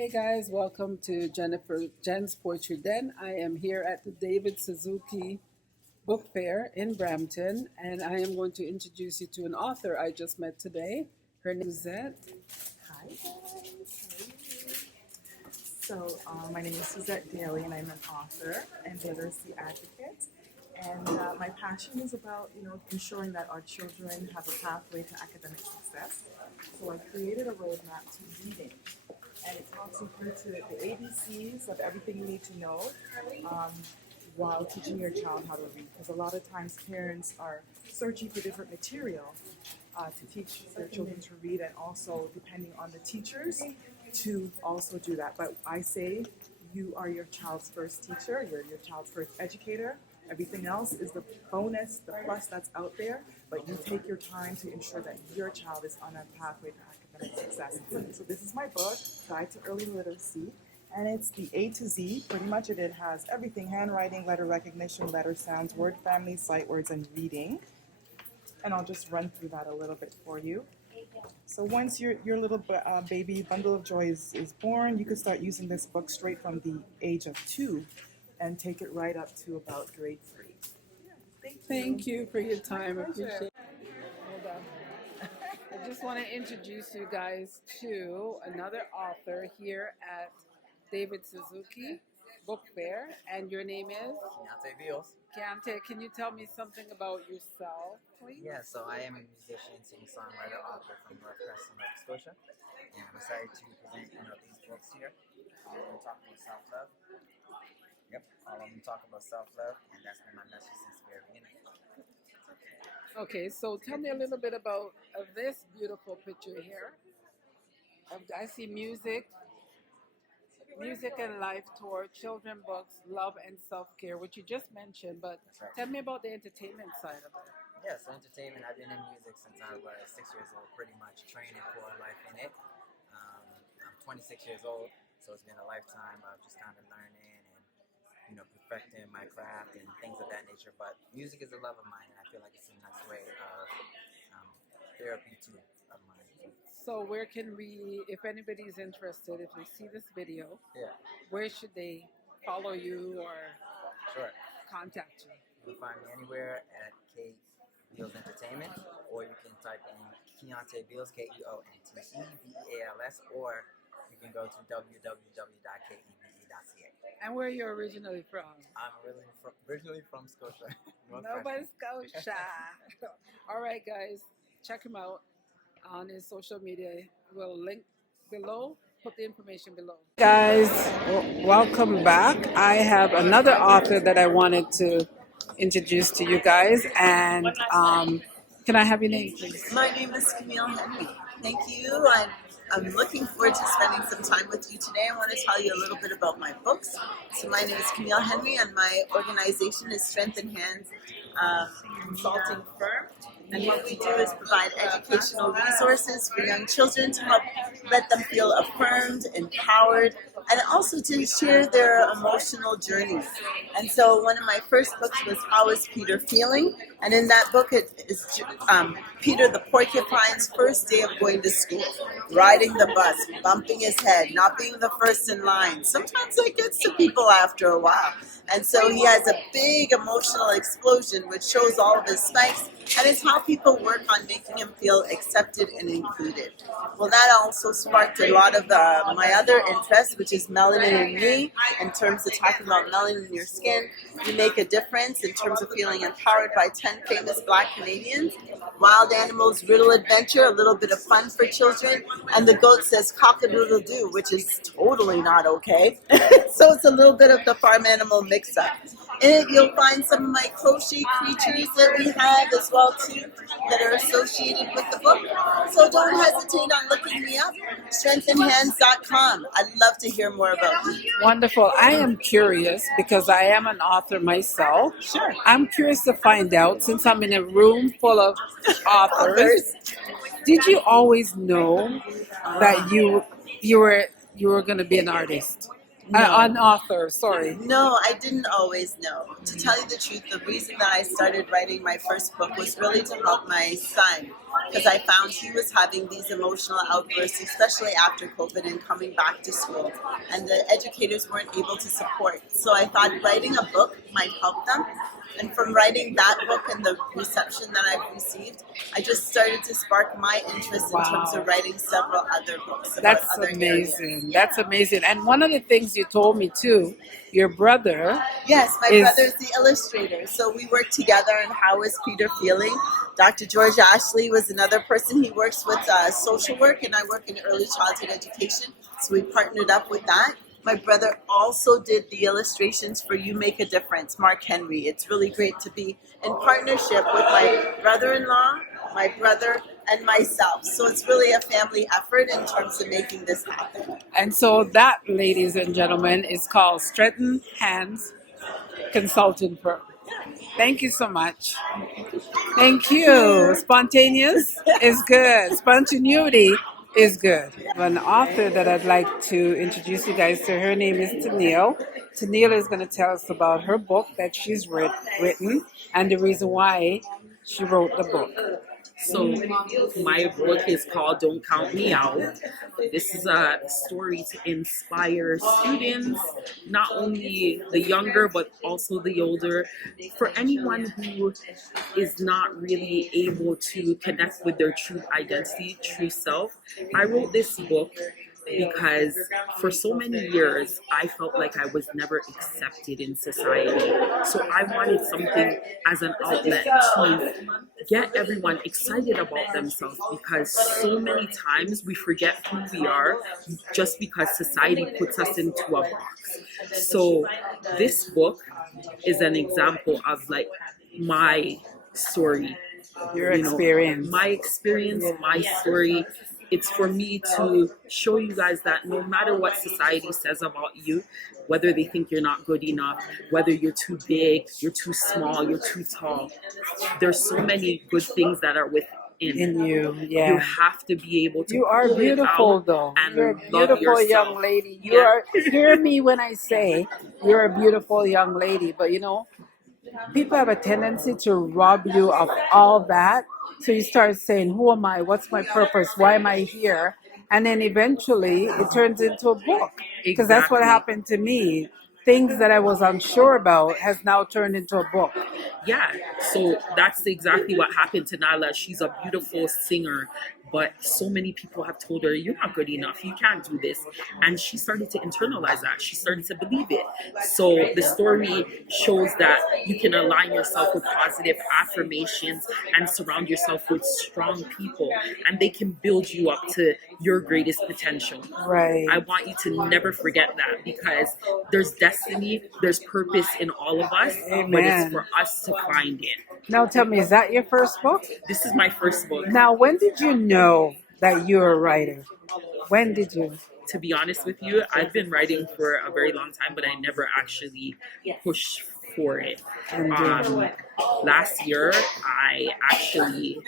Hey guys, welcome to Jen's Poetry Den. I am here at the David Suzuki Book Fair in Brampton, and I am going to introduce you to an author I just met today. Her name is Suzette. Hi guys, how are you? My name is Suzette Daly, and I'm an author and literacy advocate. And my passion is about, ensuring that our children have a pathway to academic success. So I created a roadmap to reading, and it talks you through to the ABCs of everything you need to know um, while teaching your child how to read. Because a lot of times parents are searching for different material to teach their children to read, and also depending on the teachers to also do that. But I say you are your child's first teacher, you're your child's first educator. Everything else is the bonus, the plus that's out there, but you take your time to ensure that your child is on a pathway to academic success. So this is my book, Guide to Early Literacy, and it's the A to Z. Pretty much it has everything: handwriting, letter recognition, letter sounds, word family, sight words, and reading. And I'll just run through that a little bit for you. So once your little baby bundle of joy is born, you can start using this book straight from the age of 2 and take it right up to about grade 3. Yeah, Thank you for your time. I My pleasure. appreciate it. Hold on. I just want to introduce you guys to another author here at David Suzuki Book Fair, and your name is? Keontae, can you tell me something about yourself, please? Yeah, so I am a musician, singer-songwriter, author from North Preston, Nova Scotia, and I'm excited to present these books here. All of them talk about self-love. Yep, all of them talk about self-love, and that's been my message since the very beginning. Okay, so tell me a little bit about this beautiful picture here. I see music and life tour, children books, love and self-care, which you just mentioned, but Right. tell me about the entertainment side of it. Yeah, so entertainment, I've been in music since I was 6 years old, pretty much training for life in it. I'm 26 years old, so it's been a lifetime of just kind of learning and perfecting my craft and things of that nature. But music is a love of mine, and I feel like it's a nice way of therapy too of mine. So where can we, if anybody's interested, if they see this video, Yeah, where should they follow you or sure. contact you? You can find me anywhere at Kate Beals Entertainment, or you can type in Keontae Beals, KeonteBeals, or you can go to www.kebe.ca. And where you're originally from? I'm originally from Scotia. Nova Scotia. All right, guys, check him out on his social media. We'll link below, put the information below. Guys, welcome back. I have another author that I wanted to introduce to you guys. And can I have your name, please? My name is Camille Henry. Thank you. I'm looking forward to spending some time with you today. I want to tell you a little bit about my books. So my name is Camille Henry, and my organization is Strength in Hands Consulting Firm. And what we do is provide educational resources for young children to help let them feel affirmed, empowered, and also to share their emotional journeys. And so one of my first books was How is Peter Feeling? And in that book it is Peter the porcupine's first day of going to school, riding the bus, bumping his head, not being the first in line. Sometimes that gets to people after a while. And so he has a big emotional explosion which shows all of his spikes, and it's how people work on making him feel accepted and included. Well, that also sparked a lot of my other interests, which is melanin in me, in terms of talking about melanin in your skin. You make a difference in terms of feeling empowered by 10 famous Black Canadians. Wild Animals, Riddle Adventure, a little bit of fun for children. And the goat says cock-a-doodle-doo, which is totally not okay. So it's a little bit of the farm animal mix-up. In it, you'll find some of my crochet creatures that we have as well, too, that are associated with the book. So don't hesitate on looking me up, strengthinhands.com. I'd love to hear more about you. Wonderful. I am curious because I am an author myself. Sure. I'm curious to find out, since I'm in a room full of authors, did you always know that you were going to be an artist? An author, sorry. No, I didn't always know. To tell you the truth, the reason that I started writing my first book was really to help my son, because I found he was having these emotional outbursts, especially after COVID and coming back to school, and the educators weren't able to support. So I thought writing a book might help them. And from writing that book and the reception that I've received, I just started to spark my interest in terms of writing several other books about That's other amazing. areas. That's amazing. And one of the things you told me too, your brother. Yes, my is- brother's the illustrator. So we work together on How Is Peter Feeling? Dr. George Ashley was another person. He works with social work, and I work in early childhood education. So we partnered up with that. My brother also did the illustrations for You Make a Difference, Mark Henry. It's really great to be in partnership with my brother-in-law, my brother, and myself. So it's really a family effort in terms of making this happen. And so that, ladies and gentlemen, is called Strengthened Hands Consulting Firm. Thank you so much. Thank you. Spontaneous is good. Spontaneity is good. An author that I'd like to introduce you guys to, her name is Tennille. Tennille is going to tell us about her book that she's written and the reason why she wrote the book. So my book is called Don't Count Me Out. This is a story to inspire students, not only the younger but also the older, for anyone who is not really able to connect with their true identity, true self. I wrote this book because for so many years I felt like I was never accepted in society. So I wanted something as an outlet to get everyone excited about themselves, because so many times we forget who we are just because society puts us into a box. So this book is an example of like my story, Your experience. my experience, my story. It's for me to show you guys that no matter what society says about you, whether they think you're not good enough, whether you're too big, you're too small, you're too tall, there's so many good things that are within In you, yeah. You have to be able to. You are pull it beautiful, out though. and You're a love beautiful yourself. young lady. You Yeah. are. Hear me when I say you're a beautiful young lady. But people have a tendency to rob you of all that. So you start saying, "Who am I? What's my purpose? Why am I here?" And then eventually it turns into a book. Because that's what Exactly. happened to me. Things that I was unsure about has now turned into a book. Yeah, so that's exactly what happened to Nala. She's a beautiful singer, but so many people have told her, you're not good enough, you can't do this. And she started to internalize that. She started to believe it. So the story shows that you can align yourself with positive affirmations and surround yourself with strong people, and they can build you up to your greatest potential. Right. I want you to never forget that, because there's destiny, there's purpose in all of us, but Amen. it's for us to find it. Now tell me, is that your first book? This is my first book. Now, when did you know that you're a writer? When did you? To be honest with you, I've been writing for a very long time, but I never actually pushed for it. Last year, I actually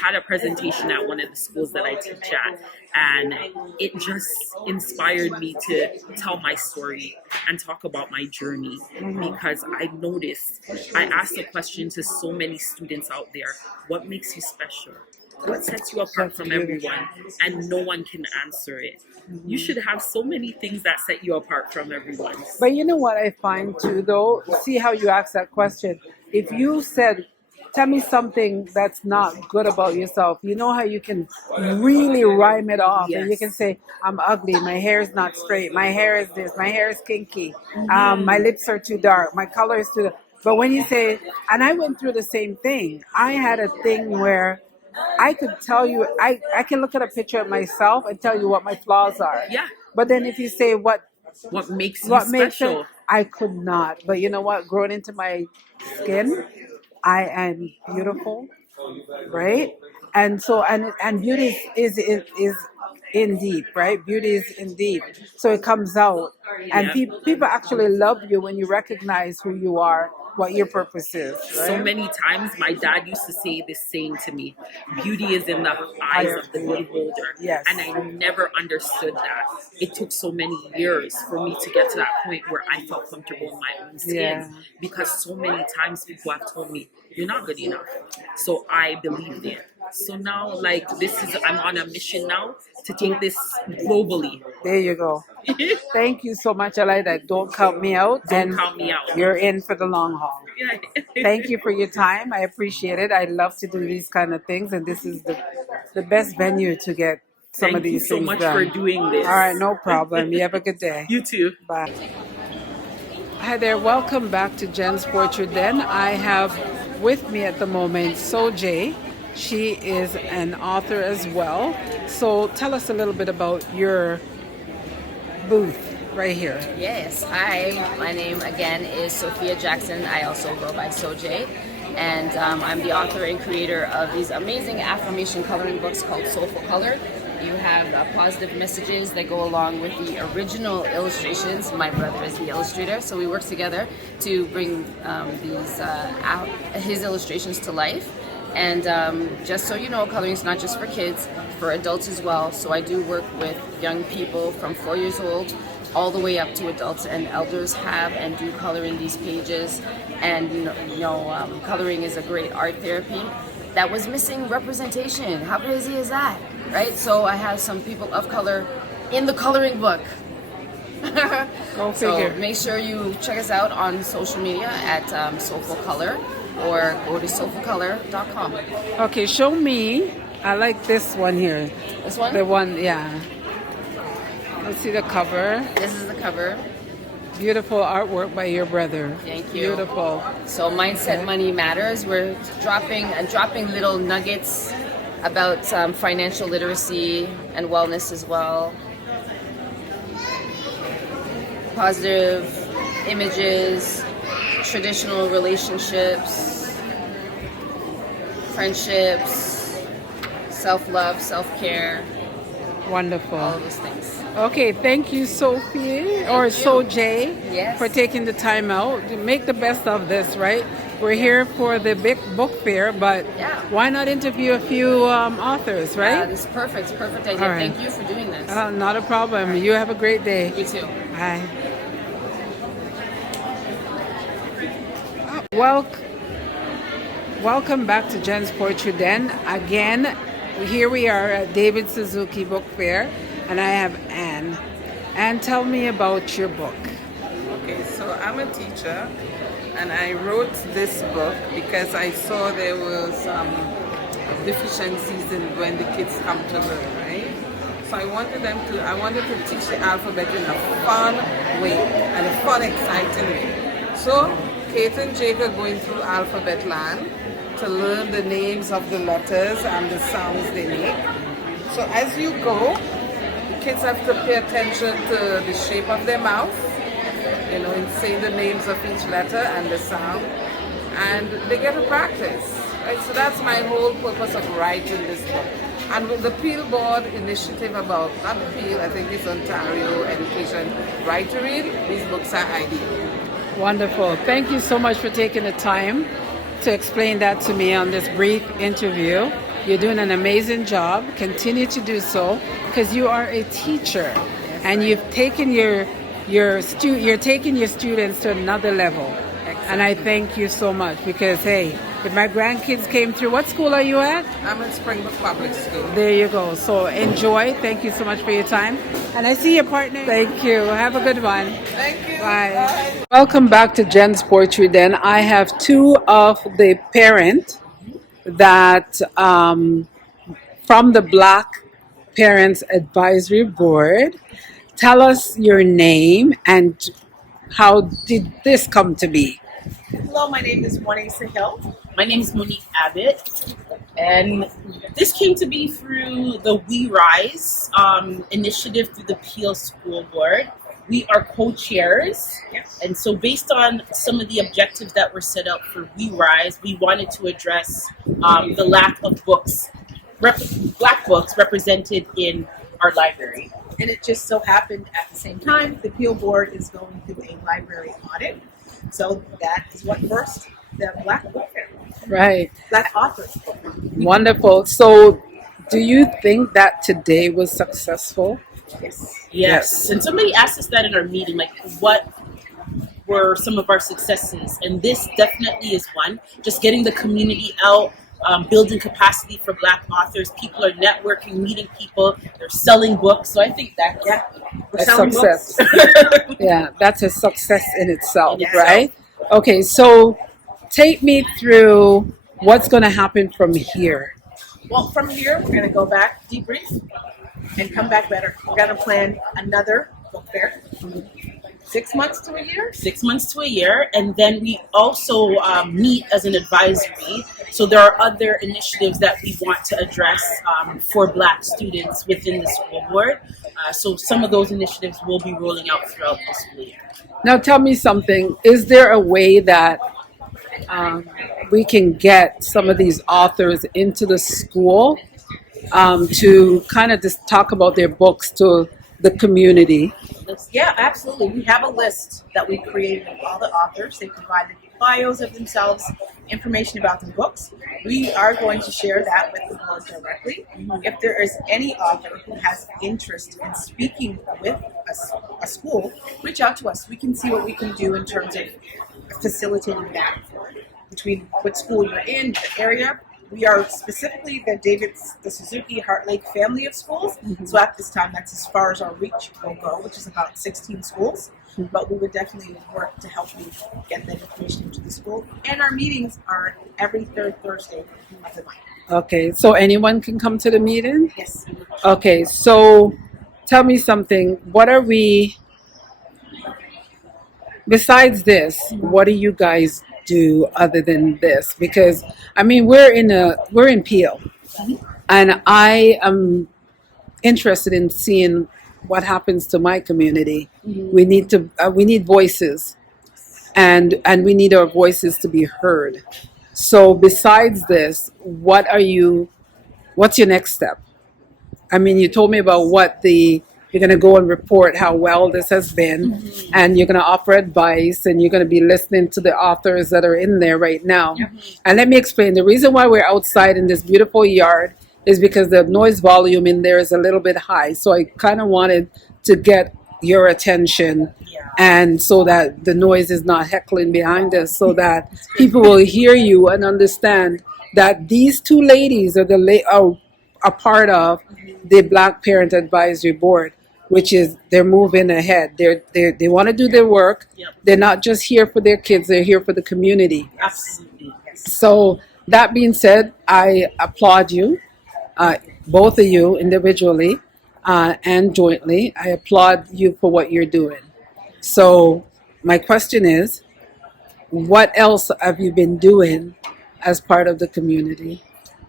had a presentation at one of the schools that I teach at, and it just inspired me to tell my story and talk about my journey, because I noticed, I asked a question to so many students out there: what makes you special? What sets you apart from everyone? And no one can answer it. You should have so many things that set you apart from everyone. But you know what I find too, though? See how you ask that question. If you said, tell me something that's not good about yourself, you know how you can really rhyme it off. Yes. And you can say, I'm ugly, my hair is not straight, my hair is this, my hair is kinky, my lips are too dark, my color is too dark. But when you say, and I went through the same thing. I had a thing where I could tell you, I can look at a picture of myself and tell you what my flaws are. Yeah. But then if you say what makes you what makes special? it, I could not. But you know what? Growing into my skin, I am beautiful, right? And so, and beauty is in deep, right? Beauty is in deep. So it comes out, and people actually love you when you recognize who you are what your purpose is, So right? many times my dad used to say this saying to me, beauty is in the eyes of the beholder. Yes. And I never understood that. It took so many years for me to get to that point where I felt comfortable in my own skin. Yeah. Because so many times people have told me, you're not good enough. So I believed it. So now, like, I'm on a mission now to take this globally. There you go. Thank you so much. I like that. Don't count me out. Don't and count me out. You're in for the long haul. Thank you for your time. I appreciate it. I love to do these kind of things, and this is the best venue to get some Thank of these you so things much done. for doing this. All right, no problem. You have a good day. You too. Bye. Hi there. Welcome back to Jen's Portrait Den. I have with me at the moment Sojay. She is an author as well. So tell us a little bit about your booth right here. Yes, hi, my name again is Sophia Jackson. I also go by Sojay, and I'm the author and creator of these amazing affirmation coloring books called Soulful Color. You have positive messages that go along with the original illustrations. My brother is the illustrator, so we work together to bring his illustrations to life. And just so you know, coloring is not just for kids, for adults as well. So I do work with young people from 4 years old all the way up to adults, and elders have and do color in these pages. And coloring is a great art therapy that was missing representation. How crazy is that, right? So I have some people of color in the coloring book. Go So figure. make sure you check us out on social media at Soulful Color, or go to soulfulcolor.com. Okay, show me. I like this one here. This one? The one, yeah. Let's see the cover. This is the cover. Beautiful artwork by your brother. Thank you. Beautiful. So Mindset Money Matters. We're dropping little nuggets about financial literacy and wellness as well. Positive images, traditional relationships, friendships, self-love, self-care, Wonderful. all of those things. Okay, thank you, Sophie, or you. Sojay, Yes. for taking the time out to make the best of this, right? We're here for the big book fair, but Yeah. why not interview a few authors, right? This is perfect. Perfect idea. All right. Thank you for doing this. Not a problem. You have a great day. You too. Bye. Welcome back to Jen's Portrait Den. Again, here we are at David Suzuki Book Fair, and I have Anne. Anne, tell me about your book. Okay, so I'm a teacher, and I wrote this book because I saw there was deficiencies in when the kids come to learn, right? So I wanted to teach the alphabet in a fun way and a fun, exciting way. So Kate and Jake are going through alphabet land to learn the names of the letters and the sounds they make. So as you go, the kids have to pay attention to the shape of their mouth, in saying the names of each letter and the sound, and they get to practice. Right? So that's my whole purpose of writing this book. And with the Peel Board initiative not the Peel, I think it's Ontario Education Right to Read, these books are ideal. Wonderful. Thank you so much for taking the time to explain that to me on this brief interview. You're doing an amazing job. Continue to do so, because you are a teacher, and you've taken you're taking your students to another level. And I thank you so much, because hey, if my grandkids came through, what school are you at? I'm in Springbrook Public School. There you go. So enjoy. Thank you so much for your time. And I see your partner. Thank you. Have a good one. Thank you. Bye. Bye. Welcome back to Jen's Poetry Den. I have two of the parents that from the Black Parents Advisory Board. Tell us your name and how did this come to be? Hello, my name is Juanita Sahil. My name is Monique Abbott, and this came to be through the We Rise initiative through the Peel School Board. We are co-chairs, and so based on some of the objectives that were set up for We Rise, we wanted to address the lack of books, Black books represented in our library. And it just so happened at the same time, the Peel Board is going through a library audit. So that is what birthed the Black Book Fair, Right. Black Authors Book Fair. Wonderful. So, do you think that today was successful? Yes. Yes. And somebody asked us that in our meeting, like, what were some of our successes? And this definitely is one. Just getting the community out, building capacity for Black authors. People are networking, meeting people. They're selling books. So I think that, yeah, we're A selling success. books. Yeah, that's a success in itself, In itself. right? Okay, so take me through what's going to happen from here. Well, from here, we're going to go back, debrief, and come back better. We're going to plan another book fair. 6 months to a year. 6 months to a year, and then we also meet as an advisory. So there are other initiatives that we want to address for Black students within the school board. So some of those initiatives will be rolling out throughout the school year. Now, tell me something. Is there a way that we can get some of these authors into the school to kind of just talk about their books to the community? Yeah, absolutely. We have a list that we created of all the authors. They provided bios of themselves, information about their books. We are going to share that with the board directly. If there is any author who has interest in speaking with a school, reach out to us. We can see what we can do in terms of facilitating that between what school you're in, the area. We are specifically the Suzuki Heart Lake family of schools. So at this time, that's as far as our reach will go, which is about 16 schools. But we would definitely work to help you get that information into the school. And our meetings are every third Thursday of the month. Okay, so anyone can come to the meeting? Yes. Okay, so tell me something. What are we, besides this, what do you guys do other than this? Because I mean, we're in Peel, and I am interested in seeing what happens to my community. We need voices, and we need our voices to be heard. So besides this, what's your next step? I mean, you told me about you're going to go and report how well this has been, and you're going to offer advice, and you're going to be listening to the authors that are in there right now. And let me explain. The reason why we're outside in this beautiful yard is because the noise volume in there is a little bit high. So I kind of wanted to get your attention, and so that the noise is not heckling behind us, so that people will hear you and understand that these two ladies are a part of the Black Parent Advisory Board, which is they're moving ahead. They want to do their work. They're not just here for their kids, they're here for the community. Absolutely. So that being said, I applaud you, both of you individually and jointly. I applaud you for what you're doing. So my question is, what else have you been doing as part of the community?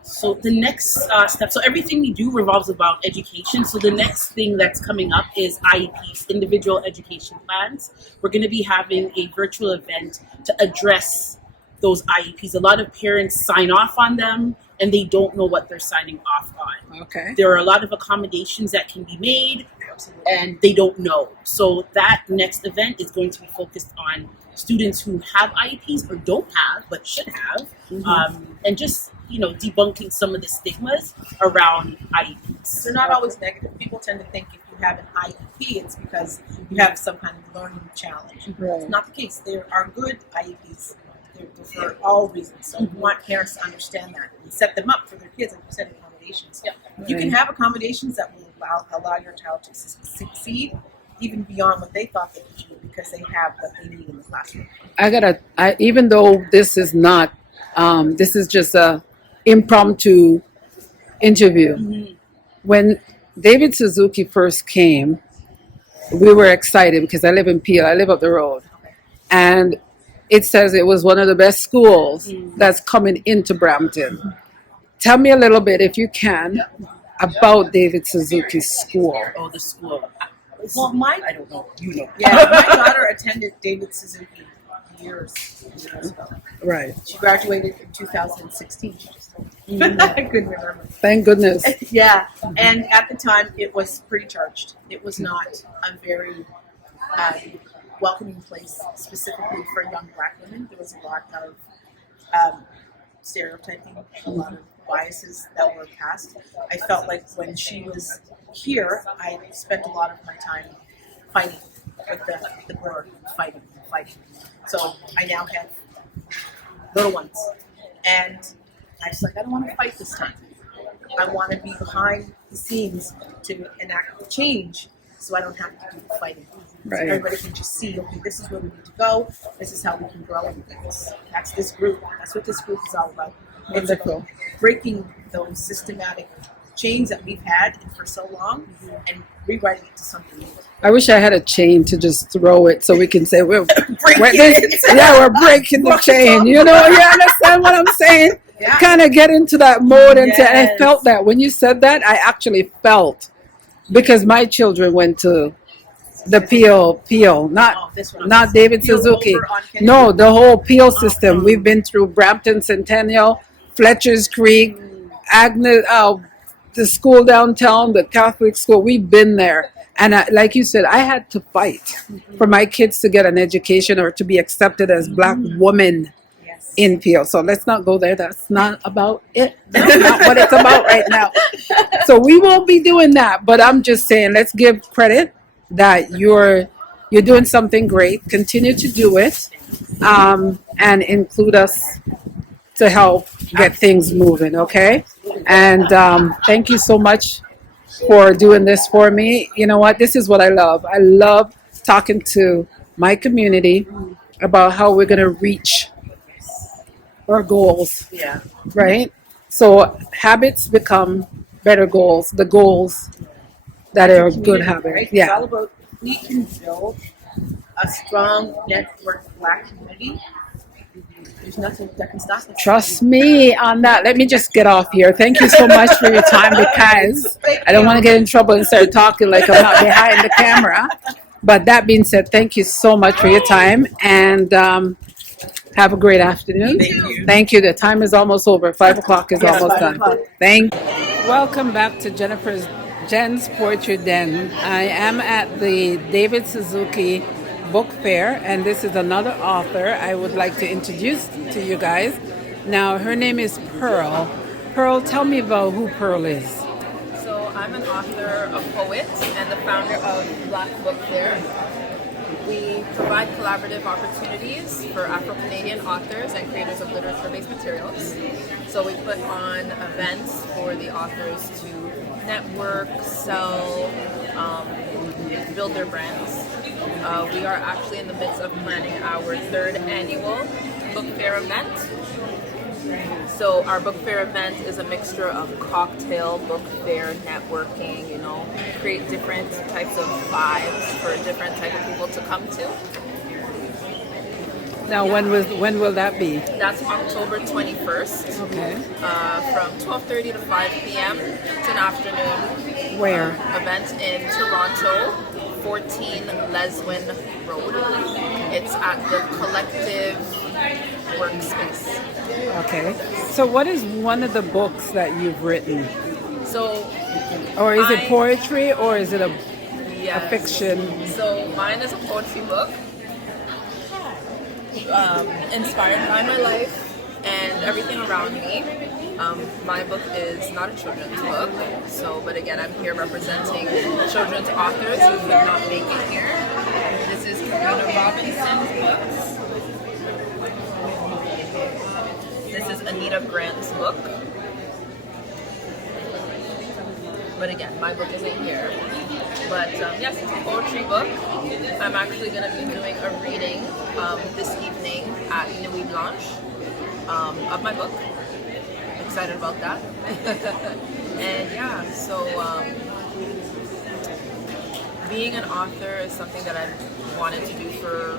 So the next step, so everything we do revolves about education. So the next thing that's coming up is IEPs, individual education plans. We're going to be having a virtual event to address those IEPs. A lot of parents sign off on them and they don't know what they're signing off on. Okay. There are a lot of accommodations that can be made and they don't know. So that next event is going to be focused on students who have IEPs or don't have but should have, and just debunking some of the stigmas around IEPs. They're not always negative. People tend to think if you have an IEP, it's because you have some kind of learning challenge. Right. It's not the case. There are good IEPs. They're for all reasons. So we want parents to understand that and set them up for their kids, like you said, accommodations. You can have accommodations that will allow your child to succeed even beyond what they thought they could do because they have what they need in the classroom. Even though this is not, this is just a impromptu interview. When David Suzuki first came, we were excited because I live in Peel. I live up the road, and it says it was one of the best schools that's coming into Brampton. Tell me a little bit, if you can, about David Suzuki's school. Oh, the school. Well, I don't know. You know. Yeah, my daughter attended David Suzuki years ago. Right. She graduated in 2016. She just told me. I couldn't remember. Thank goodness. Yeah, and at the time it was pretty charged. It was not a very welcoming place specifically for young Black women. There was a lot of stereotyping, a lot of biases that were passed. I felt like when she was here, I spent a lot of my time fighting with the board, fighting. So I now have little ones, and I was like, I don't want to fight this time. I want to be behind the scenes to enact the change, so I don't have to do the fighting. Right. So everybody can just see, okay, this is where we need to go. This is how we can grow. And that's this group. That's what this group is all about. It's about breaking those systematic chains that we've had for so long and rewriting it to something new. I wish I had a chain to just throw it so we can say we're breaking the chain. You know, you understand what I'm saying? Yeah. Kind of get into that mode and Yes. I felt that when you said that, I actually felt, because my children went to the Peel, not David Peel Suzuki. over on Kennedy? No, the whole Peel system. We've been through Brampton Centennial, Fletcher's Creek, Agnes, the school downtown, the Catholic school. We've been there. And like you said, I had to fight for my kids to get an education or to be accepted as Black women in Peel. So let's not go there. That's not about it. That's not what it's about right now. So we won't be doing that. But I'm just saying, let's give credit that you're doing something great. Continue to do it, and include us to help get things moving. Okay. And thank you so much for doing this for me. You know what? This is what I love. I love talking to my community about how we're going to reach our goals. Yeah. Right? So habits become better goals, the goals that are good habits. Right? It's Yeah. all about, we can build a strong network Black community. There's nothing that can stop us. Trust me on that. Let me just get off here. Thank you so much for your time, because I don't want to get in trouble and start talking like I'm not behind the camera. But that being said, thank you so much for your time, and have a great afternoon. Thank you. The time is almost over. 5 o'clock is almost done. Thank you. Welcome back to Jen's Poetry Den. I am at the David Suzuki Book Fair, and this is another author I would like to introduce to you guys. Now, her name is Pearl. Pearl, tell me about who Pearl is. So I'm an author, a poet, and the founder of Black Book Fair. We provide collaborative opportunities for Afro-Canadian authors and creators of literature-based materials. So we put on events for the authors to network, sell, build their brands. We are actually in the midst of planning our 3rd annual book fair event. So our book fair event is a mixture of cocktail, book fair, networking, create different types of vibes for different type of people to come to. Now, when will that be? That's October 21st. Okay. From 12:30 to 5 p.m. It's an afternoon. Where? Event in Toronto, 14 Leswin Road. It's at the Collective Workspace. Okay. So what is one of the books that you've written? So, or is it poetry, or is it a fiction? So mine is a poetry book, inspired by my life and everything around me. My book is not a children's book, but again, I'm here representing children's authors who could not make it here. This is Karina Robinson's books. This is Anita Grant's book. But again, my book isn't here. But yes, it's a poetry book. I'm actually going to be doing a reading this evening at Nuit Blanche of my book. Excited about that. And yeah, so being an author is something that I've wanted to do for,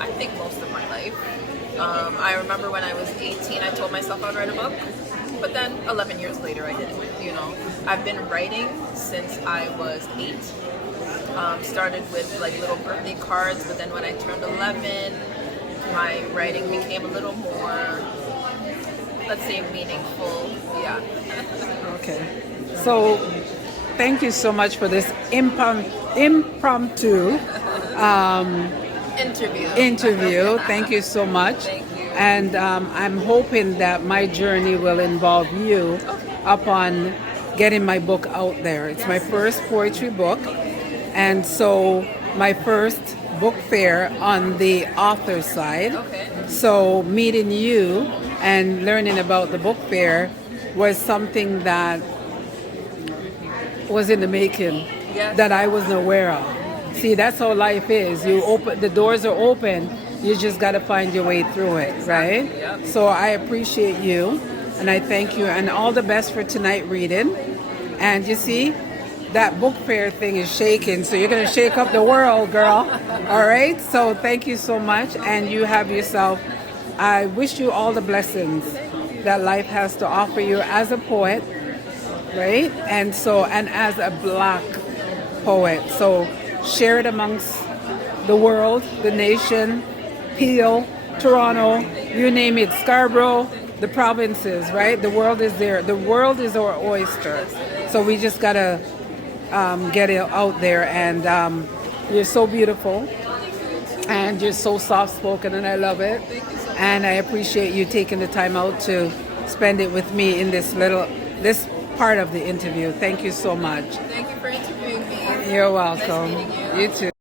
I think, most of my life. I remember when I was 18, I told myself I'd write a book. But then 11 years later, I didn't. I've been writing since I was 8. Started with like little birthday cards, but then when I turned 11, my writing became a little more, let's say, meaningful. Yeah. Okay. So, thank you so much for this impromptu interview. Thank you so much. And I'm hoping that my journey will involve you upon getting my book out there. It's my first poetry book, and so my first book fair on the author side. So meeting you and learning about the book fair was something that was in the making that I wasn't aware of. See, that's how life is. You open, the doors are open. You just got to find your way through it, right? So I appreciate you, and I thank you, and all the best for tonight reading. And you see, that book fair thing is shaking, so you're going to shake up the world, girl. All right? So thank you so much, and you have yourself, I wish you all the blessings that life has to offer you as a poet, right? And so, and as a Black poet. So share it amongst the world, the nation, Peel, Toronto, you name it, Scarborough, the provinces, right? The world is there. The world is our oyster. So we just got to get it out there. And you're so beautiful. And you're so soft-spoken, and I love it. And I appreciate you taking the time out to spend it with me in this part of the interview. Thank you so much. Thank you for interviewing me. You're welcome. Nice meeting you. You too.